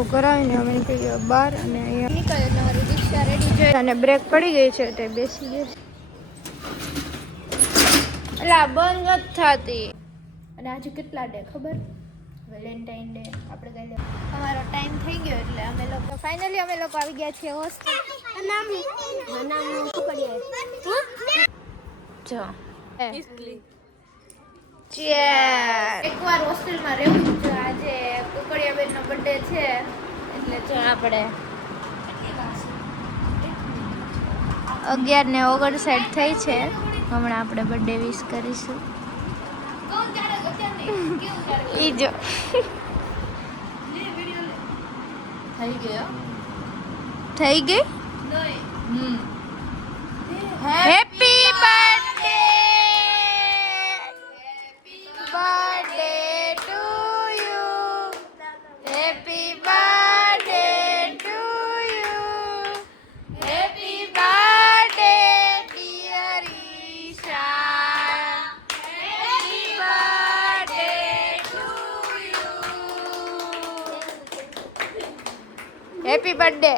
એવું કરાવીને અમે નીકળી ગયા બહાર અને અહીંયા નીકળે તમારી રિક્ષા રેડી જોઈ અને બ્રેક પડી ગઈ છે તે બેસી ગઈ એટલે આ બંધ નથી થતી. અને આજે કેટલા ડે ખબર? Valentine day. આપણે કઈ અમારો ટાઈમ થઈ ગયો એટલે અમે લોકો ફાઇનલી અમે લોકો આવી ગયા છીએ હોસ્ટેલ. જો એકવાર હોસ્ટેલમાં રહેવું છે. આજે કુકડિયાબેનનો બર્થડે છે એટલે જો આપણે 11:59 થઈ છે. હમણાં આપણે બર્થડે વિશ કરીશું. ઈ જો થઈ ગઈ. Happy birthday birthday to you. Happy birthday to you. Happy birthday dear Isha. Happy birthday to you. Happy birthday.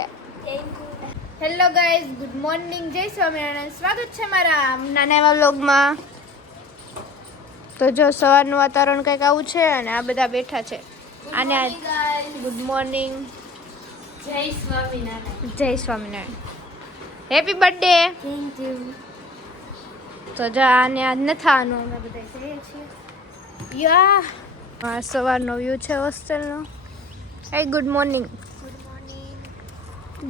Hello guys, good morning, જય સ્વામિનારાયણ. સ્વાગત છે મારા નાના એવા વ્લોગમાં. તો જો સવારનું વાતાવરણ કંઈક આવું છે અને આ બધા બેઠા છે. આને ગુડ મોર્નિંગ, જય સ્વામિનારાયણ. જય Swaminarayan. Happy birthday. Thank you. તો જો આને આજ નથી આનું અમે બધા જઈએ છીએ. યા આ સવારનો વ્યૂ છે હોસ્ટેલનો. હે ગુડ મોર્નિંગ.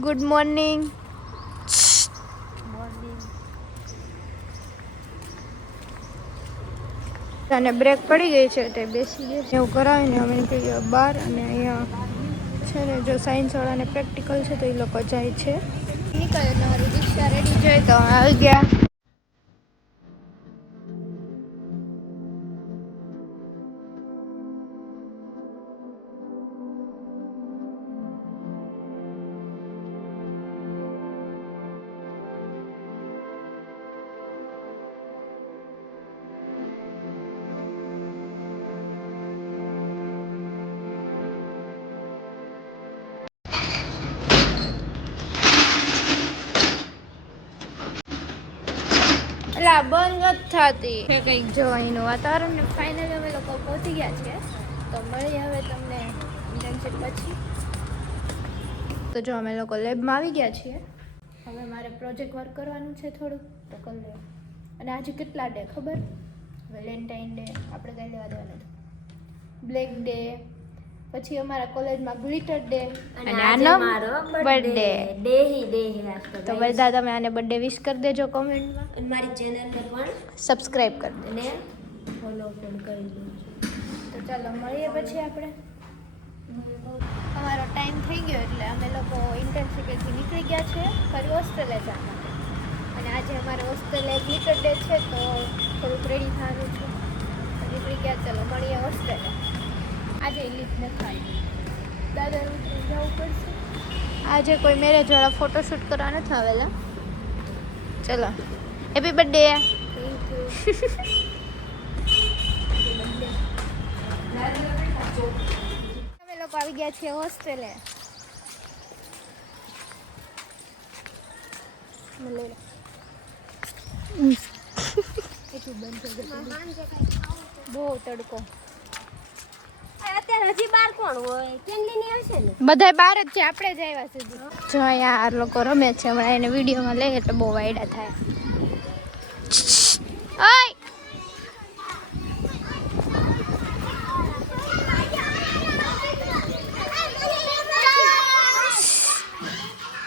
Good morning. અને બ્રેક પડી ગઈ છે તે બેસી ગઈ એવું કરાવીને અમે નીકળી ગયા બહાર અને અહીંયા છે ને જો સાયન્સ વાળાને પ્રેક્ટિકલ છે તો એ લોકો જાય છે. નીકળે તમારી રિક્ષા રેડી જોઈ તો આવી ગયા. એટલે બંધ નથી થતી કંઈક જો અહીંનું વાતાવરણ ને ફાઇનલી અમે લોકો પહોંચી ગયા છીએ. તો મળીએ હવે તમને ઇન્ટર્નશિપ પછી. તો જો અમે લોકો લેબમાં આવી ગયા છીએ. હવે મારે પ્રોજેક્ટ વર્ક કરવાનું છે થોડુંક તો કરી લે. અને આજે કેટલા ડે ખબર? Valentine day. આપણે કઈ લેવા દેવાનું હતું? Black day. પછી અમારા કોલેજમાં ગ્લિટર ડે અને આનો મારો બર્થડે. દેહી તો બધા તમે આને બર્થડે વિશ કરી દેજો કોમેન્ટમાં. અને મારી ચેનલને પણ સબસ્ક્રાઇબ કરી દે અને ફોલો પણ કરી દેજો. તો ચાલો મળીએ પછી આપણે. અમારો ટાઈમ થઈ ગયો એટલે અમે લોકો ઇન્ટર્નશિપેથી નીકળી ગયા છે ફરી હોસ્ટેલે જવા માટે. અને આજે અમારે હોસ્ટેલે ગ્લિટર ડે છે તો થોડુંક રેડી થવાનું છે. નીકળી ગયા. ચાલો મળીએ હોસ્ટેલે. આજે લીફ ન ખાઈ દાદા જવું પડશે. આજે કોઈ મેરેજવાળા ફોટોશૂટ કરવા નથી આવેલા. ચલો હેપી બર્થડે. અમે લોકો આવી ગયા છીએ હોસ્ટેલે. બહુ તડકો. અત્યારે હજી બાર કોણ હોય? કેમની ની આવશે ને? બધાય બહાર જ છે. આપણે જ આવ્યા સુધી. જો અહીંયા આ લોકો રમે છે. હમણાં એને વિડીયોમાં લઈએ એટલે બહુ વાયડા થાય. ઓય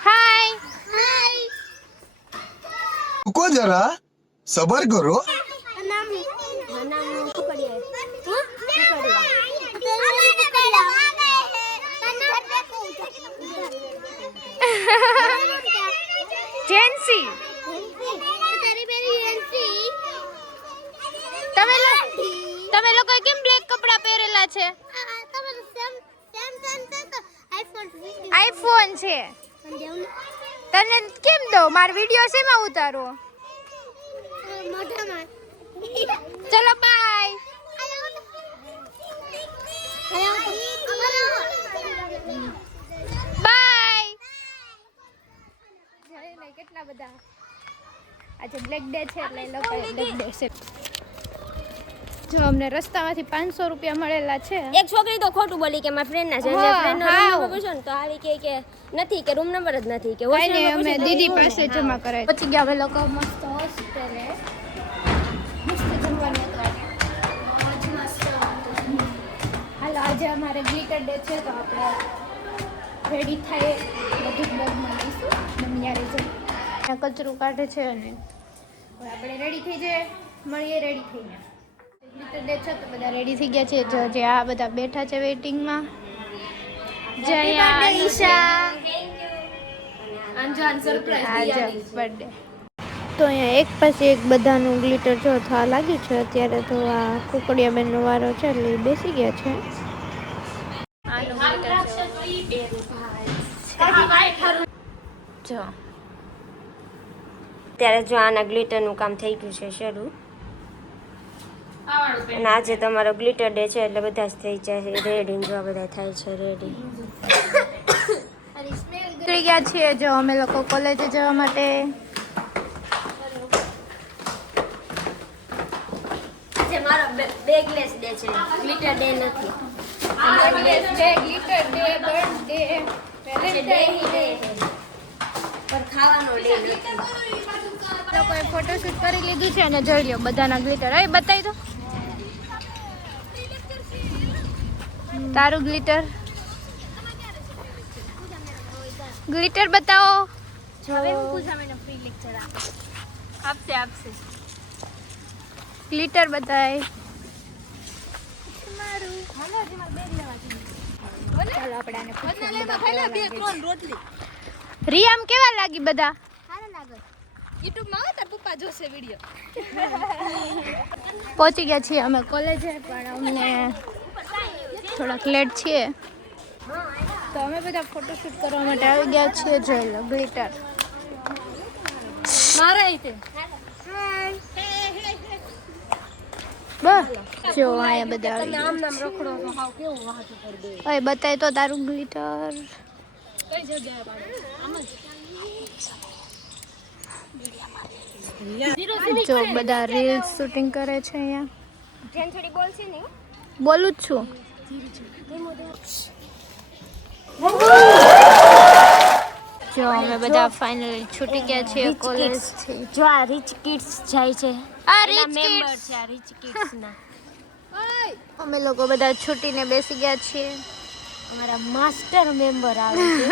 હાય. रुको जरा सबर करो. જેન્સી તમે લોકો કેમ બ્લેક કપડા પહેરેલા છે? આઈફોન છે. તને કેમ દો? માર વિડિયો શેમાં ઉતારો? ચલો બાય. બર્થડે છે એટલે એ લોકોએ બર્થડે છે. જો અમને રસ્તામાંથી 500 રૂપિયા મળેલા છે. એક છોકરી તો ખોટું બોલી કે મારા ફ્રેન્ડ ના છે હા, ફ્રેન્ડ નો હા. રૂમ નંબર પૂછો ને તો આવી કે નથી કે રૂમ નંબર જ નથી કે કાંઈ નહીં, hostel અમે માં પૂછ્યું તો દીદી એવું પાસે ને. જમા કરાય. પછી ગયા અમે લોકો મસ્ત હોસ્ટેલે. મસ્ત જમવાનું હતું આજે. હાલો આજે અમારે ગ્લિટર ડે છે તો આપણે રેડી થાય બધું બ્લોગમાં લઈશું. મમ્મી યારે જઈ કચરું કાઢે છે અને હવે આપણે રેડી થઈ જઈએ. મળીએ રેડી થઈને. ગ્લિટર ડે છે તો બધા રેડી થઈ ગયા છે. જો જે આ બધા બેઠા છે વેઇટિંગમાં. જય ઈશા અંજાન સરપ્રાઈઝ બર્થડે. તો અહીંયા એક પછી એક બધાનું ગ્લિટર જો થવા લાગ્યું છે. અત્યારે તો આ કુકડિયા બેનનો વારો છે એટલે એ બેસી ગયા છે. આનું ગ્લિટર જો ત્યારે જો આના ગ્લિટર નું કામ થઈ ગયું છે શરૂ અને આજે તમારો ગ્લિટર ડે છે એટલે બધા જ થઈ જાય રેડી જો બધા થાય છે રેડી નીકળી ગયા છીએ જો અમે લોકો કોલેજે જવા માટે. આજે મારો બેગલેસ ડે છે ગ્લિટર ડે નથી ગ્લિટર ડે બર્થડે ડે પર ખાવાનો ડે નથી લોકોએ ફોટોશૂટ કરી લીધું છે અને જોઈ લ્યો બધાના ગ્લિટર. હવે બતાવી દો તારું ગ્લિટર. ગ્લિટર બતાવો. હવે હું પૂછા મેને ફ્રી લેક્ચર આપશે ગ્લિટર બતાય. ચાલો આપણે આને પૂછીએ. રિયામ કેવા લાગી બધા? પહોંચી ગયા છીએ અમે કોલેજે પણ અમને થોડાક લેટ છીએ તો અમે બધા ફોટોશૂટ કરવા માટે આવી ગયા છીએ. જોઈ લો ગ્લિટર. બસ જો અહીંયા બધા આવી ગયા. આમ નામ રખડો તો હાવ કેવું વાહતું કરી દે ઓય બતાય તો તારું ગ્લિટર. જો બધા રીલ્સ શૂટિંગ કરે છે અહીંયા. જેન થોડી બોલ છે ને બોલું જ છું. જો અમે બધા ફાઇનલી છૂટી ગયા છીએ કોલેજ થી. જો આ રીચ કિડ્સ જાય છે આ એના રીચ મેમ્બર કિડ્સ. છે આ રીચ કિડ્સ ના અમે લોકો બધા છૂટીને બેસી ગયા છીએ. અમારા માસ્ટર મેમ્બર આવે છે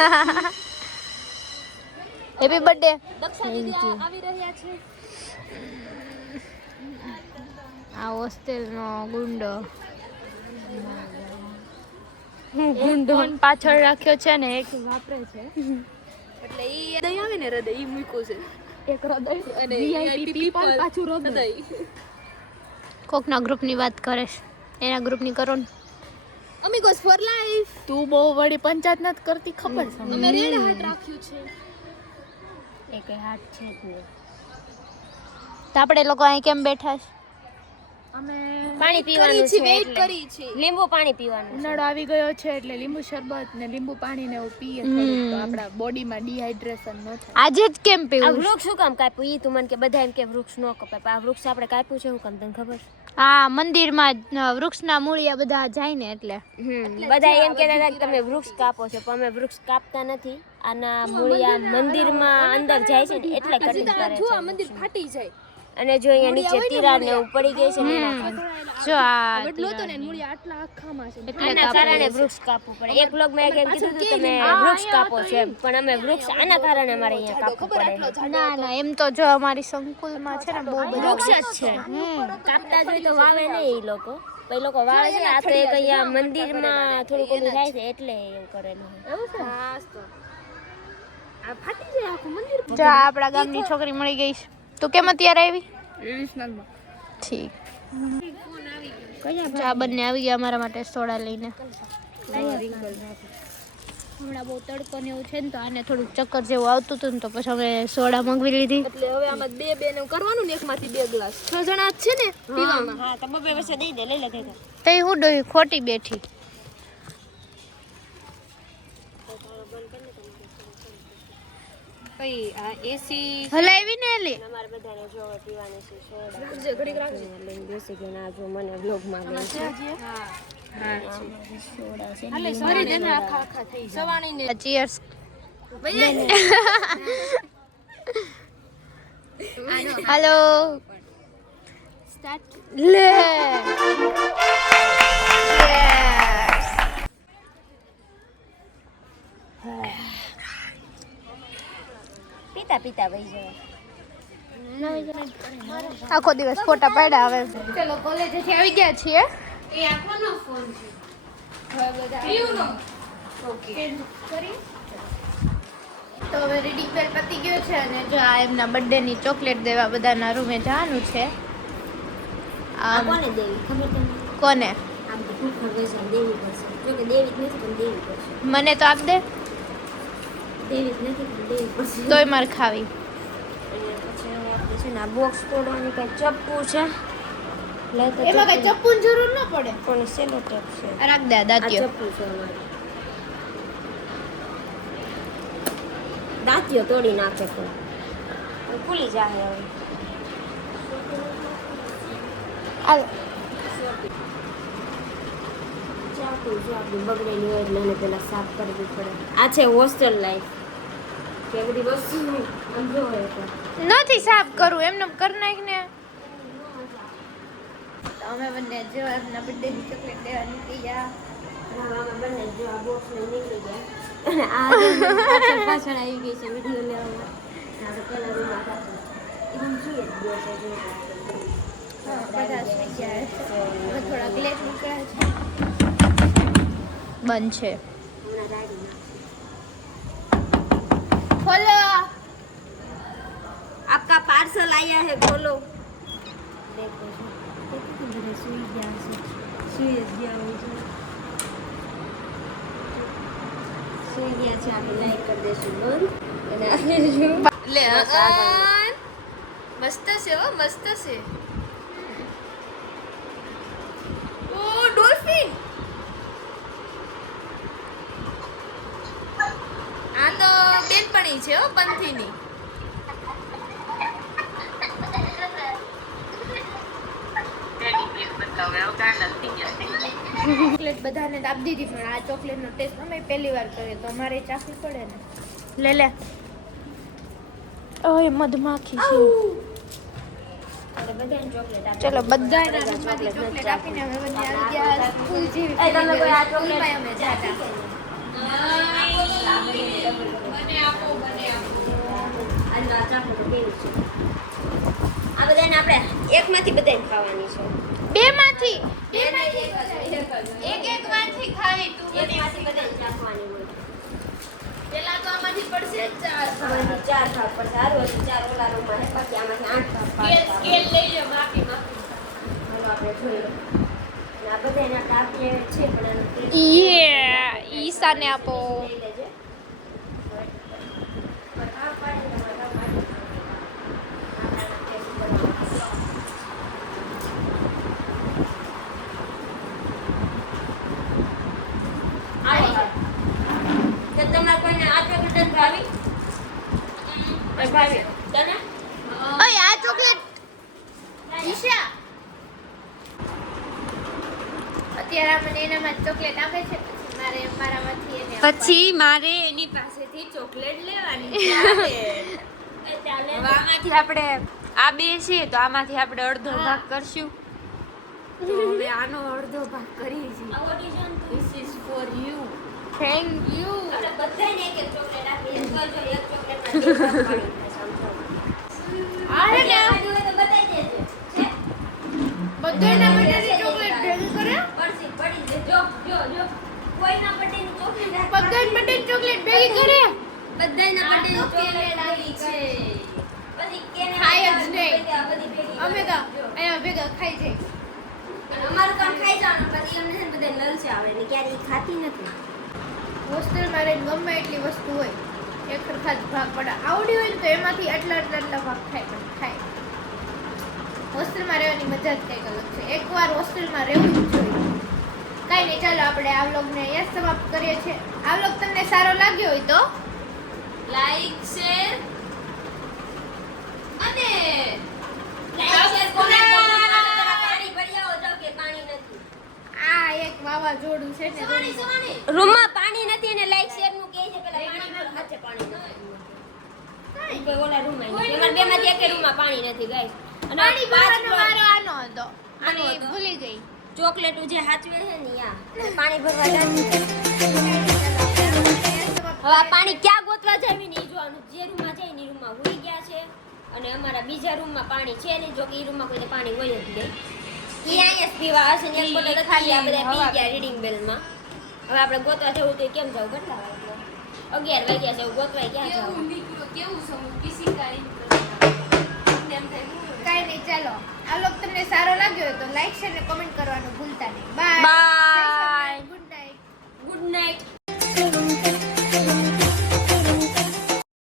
હેપી બર્થડે. આવી રહ્યા છે આ હોસ્ટેલનો ગુંડો. ગુંડો પાછળ રાખ્યો છે ને એક વાપરે છે એટલે ઈ હૃદય આવે ને હૃદય ઈ મૂક્યું છે એક હૃદય અને VIP people પાછું હૃદય કોકના ગ્રુપની વાત કરે છે. એના ગ્રુપની કરો ને. અમિગોસ ફોર લાઈફ તું બહુ વળી પંચાયત નથી કરતી ખબર છે અમે રેડ હાર્ટ રાખ્યું છે એક હાથ છે જ ને. તો આપણે લોકો અહીં કેમ બેઠા છે? અમે પાણી પીવાનું છે વેઇટ એટલે. કરી છે લીંબુ પાણી પીવાનું છે. ઉનાળો આવી ગયો છે એટલે લીંબુ શરબત ને લીંબુ પાણી ને એવું પીએ થોડું તો આપણા બોડીમાં ડિહાઇડ્રેશન ન થાય. આજે જ કેમ આ પીવું? વૃક્ષ શું કામ કાપ્યું ઈ તું મને કે બધા એમ કે વૃક્ષ ન કપાય પણ આ વૃક્ષ આપણે કાપ્યું છે શું કામ તને ખબર છે? આ મંદિરમાં વૃક્ષના મૂળિયા બધા જાય ને એટલે. બધા એમ કહેતા હતા કે તમે વૃક્ષ કાપો છો પણ અમે વૃક્ષ કાપતા નથી. આના મૂળિયા મંદિરમાં અંદર જાય છે ને એટલે કટિંગ કરે છે મંદિર ફાટી જાય અને જો અહીંયા નીચે તિરાડ ને એવું પડી ગઈ છે ને એના કારણે. જો આ નહોતો ને મૂળિયા આટલા આખામાં છે આના કારણે વૃક્ષ કાપવું પડે. એક લોકમાં એક એમ કીધું હતું તમે વૃક્ષ કાપો છો એમ પણ અમે વૃક્ષ આના કારણે અમારે અહીંયા કાપવું પડે. ના ના એમ તો જો અમારી સંકુલમાં છે ને બહુ બધા વૃક્ષ જ છે કાપતા જોઈ તો વાવે નહીં એ લોકો પછી લોકો વાવે છે આ તો એક અહીંયા મંદિરમાં થોડુંક ઓલું થાય છે એટલે એવું કરેલું છે. આ ફાટી જાય આખું મંદિર જો આ આપણા ગામની છોકરી મળી ગઈ છે. તું કેમ અત્યારે આવી? ઠીક. જો આ બંને આવી ગયા અમારા માટે સોડા લઈને. હમણાં બહુ તડકો ને એવું છે ને તો આને થોડુંક ચક્કર જેવું આવતું હતું ને તો પછી અમે સોડા મંગવી લીધી. એટલે હવે આમાં બે ને કરવાનું ને એકમાંથી 2 ગ્લાસ 6 જણા જ છે ને પીવાના હા તો બબે વચ્ચે દઈ દે લઈ લે દે તઈ હું ડોહી ખોટી બેઠી. એસી હલાવી ને એલી અમારે બધાને જો પીવાની છે સોડા ઘડીક રાખજો લઈને બેસી ગયો ના જો મને બ્લોગમાં લે છે ચીયર્સ હેલો લે પીતા પીતા વહી જવાય આખો દિવસ ફોટા પાડ્યા હવે ચલો કોલેજેથી આવી ગયા છીએ એ આખોનો ફોન છે તો હવે રીડિંગ બેલ પતી ગયો છે અને જો આ એમના બર્થડે ની ચોકલેટ દેવા બધાના રૂમે જવાનું છે આ કોને દેવી ખબર તમને કોને આમ તો ભૂખ વૈસા દેવી પડશે જો કે દેવી જ નથી પણ દેવી પડશે મને તો આપ દે દેવી જ નથી પણ દેવી પડશે તોય માર ખાવી અને પછી આપણે છે ને આ બોક્સ તોડવાની કઈ ચપ્પુ છે લેતો એમાં કઈ ચપ્પુની જરૂર ન પડે કોને સેલો ટેપ છે આ રાખ દે આ આ દાંતિયો ચપ્પુ છે અમારે દાંતિયો તોડી નાખે તો ભૂલી જાય હવે હાલ ચાકુ જો આપણી બગડેલી હોય એટલે એને પેલા સાફ કરવી પડે આ છે હોસ્ટેલ લાઈફ કે બધી વસ્તુ અંધો હોય તો નથી સાફ કરવું એમને કરી નાખ ને તો અમે બંને જો એમના બર્થડે ની ચોકલેટ દેવા નીકળી ગયા આમાં બંને જો આ બોક્સ લઈને નીકળી ગયા અને આ પાછળ આવી ગઈ છે વિડીયો લેવામાં આ તો પેલા રૂમ આ એકદમ જોઈએ જ બે છે જો બધા થઈ ગયા છે હવે થોડા ગ્લેસ નીકળ્યા છે બંધ છે હમણાં રાડી ખોલો आपका पार्सल आया है खोलो देखो जी सुई ગયા છે સુઈ જ ગયા હોય છે સુઈ ગયા છે આપણે લાઈક કરી દેશું બંધ અને આપણે જો લે મસ્ત છે હો મસ્ત છે ઓ ડોલ્ફિન આ તો બેનપણી છે હો પંથીની ચોકલેટ બધાને આપી દીધી પણ આ ચોકલેટનો ટેસ્ટ અમે પહેલી વાર કરીએ તો અમારે ચાખવી પડે ને લે લે ઓય મધમાખી છે આપણે બધાને ચોકલેટ આપી ચલો બધાને રૂમમાંથી ચોકલેટ આપીને અમે બંને આવી ગયા સ્કૂલ જેવી એ તમે કોઈ આ ચોકલેટ સ્કૂલમાં અમે જાતા આ ચોકલેટ કેવી છે આ બધાને આપણે એકમાંથી બધાને ખાવાની છે બે માંથી એક માંથી ખાવી તું એકમાંથી બધાને ચાખવાની હોય પેલા તો આમાંથી પડશે ચાર આમાંથી 4 ભાગ પડશે સારું હતું 4 ઓલા રૂમમાં છે પછી આમાંથી 8 ભાગ સ્કેલ લઈ લો માપી માપી ચાલો આપણે જોઈ લો અને આ બધાને આપણે આપીએ છે પણ એનો ટેસ્ટ યે ઈશાને આપો લઈ લેજે પણ આ પાડી તમારા પાડી આપણા ટેસ્ટ તો તમારે કોઈને આ ચોકલેટ ભાવી ભાવી તને ઓય આ ચોકલેટ ઈશા અત્યારે મને એનામાં ચોકલેટ આપે છે પછી મારે મારામાંથી એને પછી મારે એની પાસેથી ચોકલેટ લેવાની છે ચાલે હવે આમાંથી આપણે આ બે છે તો આમાંથી આપણે અડધો ભાગ કરશું તો હવે આનો અડધો ભાગ કરીએ છીએ audition this is for you thank you આપણે બધાને એક એક ચોકલેટ આપીએ તો જો એક ચોકલેટમાં બે ભાગ પાડીને સમજો આ હે ને ખાધી હોય તો બતાઈ દેજો છે બધાના બર્થડેની ચોકલેટ ભેગી કરે પડશે પડી જશે. જો જો જો કોઈના બર્થડેની ચોકલેટ રાખી બધાની બર્થડેની ચોકલેટ ભેગી કરે બધાના આ બર્થડેની તો ચોકલેટ કેવી આવી છે પછી કેને ખાય જ નહીં. બધી ભેગી અમે તો જો. અહીંયા ભેગા ખાઈ જાય અને અમારું કામ ખાઈ જવાનું પછી અમને છે ને બધે લલચે આવે ને ક્યારે ઈ ખાતી નથી હોસ્ટેલમાં રહીને ગમે એટલી વસ્તુ હોય એક સરખા જ ભાગ પડે આવડી હોય ને તો એમાંથી આટલા ભાગ થાય પણ ખાય હોસ્ટેલમાં રહેવાની મજા જ કંઈક અલગ છે એકવાર હોસ્ટેલમાં રહેવું જ જોઈએ કાંઈ નહીં ચાલો આપણે આ વ્લોગને અહીંયા જ સમાપ્ત કરીએ છીએ આ વ્લોગ તમને સારો લાગ્યો હોય તો લાઈક શેર અને પાણી ભરી આવો તો કે પાણી નથી. આ એક વાવાઝોડું છે ને રૂમમાં પાણી નથી અને લાઈક શેર નું કહે છે પેલા પાણી હાથે પાણી નથી. કોઈ ઓલા રૂમમાં નથી. અમારા બેમાંથી એકે રૂમમાં પાણી નથી ગાઈસ. અને પાણી પાંચ ભરવાનો floor વારો આનો હતો અને હતો. ભૂલી ગઈ. ચોકલેટું જે હાચવે છે ને યા પાણી ભરવા જાય. હવે આ પાણી ક્યાં ગોતવા જાવી ને ઈ જોવાનું. જે રૂમમાં જાય ને ઈ રૂમમાં હોઈ ગયા છે અને અમારા બીજા રૂમમાં પાણી છે ને જો કે ઈ રૂમમાં કોઈને પાણી હોય જ નહીં. ઈ અહીંયા જ પીવા હશે ને એક બોટલ ખાલી આ બધા પી ગયા રીડિંગ બેલમાં. હવે આપણે ગોતવા જવું તો કેમ જાવ કેટલા વાગ્યા 11 વાગ્યા છે ગોતવાય ક્યાં જાવ. કેવું સમું કિસી કાઈ એમ થાય કાંઈ નહીં ચાલો આ લોક તમને સારો લાગ્યો હોય તો લાઈક શેર ને કમેન્ટ કરવાનું ભૂલતા નહીં. બાય.